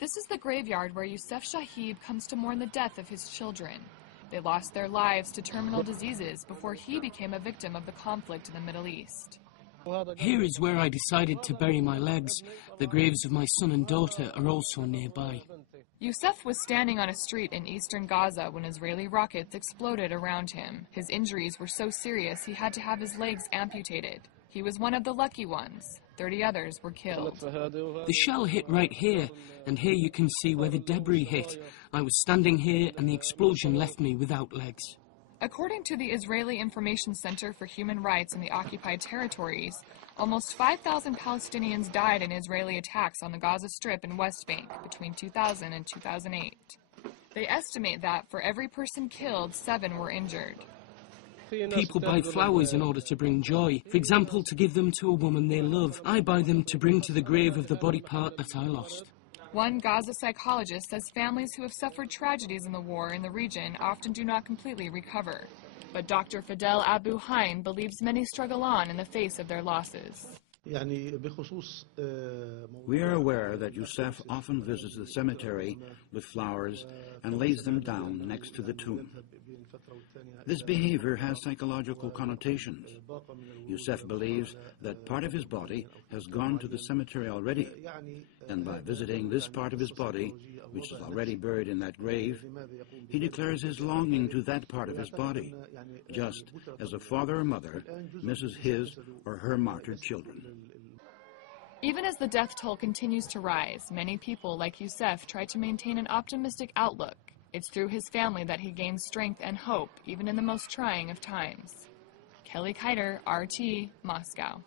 This is the graveyard where Youssef Shahib comes to mourn the death of his children. They lost their lives to terminal diseases before he became a victim of the conflict in the Middle East. Here is where I decided to bury my legs. The graves of my son and daughter are also nearby. Youssef was standing on a street in eastern Gaza when Israeli rockets exploded around him. His injuries were so serious he had to have his legs amputated. He was one of the lucky ones. 30 others were killed. The shell hit right here, and here you can see where the debris hit. I was standing here and the explosion left me without legs. According to the Israeli Information Center for Human Rights in the occupied territories, almost 5,000 Palestinians died in Israeli attacks on the Gaza Strip and West Bank between 2000 and 2008. They estimate that for every person killed, 7 were injured. People buy flowers in order to bring joy. For example, to give them to a woman they love. I buy them to bring to the grave of the body part that I lost. One Gaza psychologist says families who have suffered tragedies in the war in the region often do not completely recover. But Dr. Fidel Abu Hain believes many struggle on in the face of their losses. We are aware that Youssef often visits the cemetery with flowers and lays them down next to the tomb. This behavior has psychological connotations. Youssef believes that part of his body has gone to the cemetery already, and by visiting this part of his body, which is already buried in that grave, he declares his longing to that part of his body, just as a father or mother misses his or her martyred children. Even as the death toll continues to rise, many people like Youssef try to maintain an optimistic outlook. It's through his family that he gains strength and hope, even in the most trying of times. Kelly Kiter, RT, Moscow.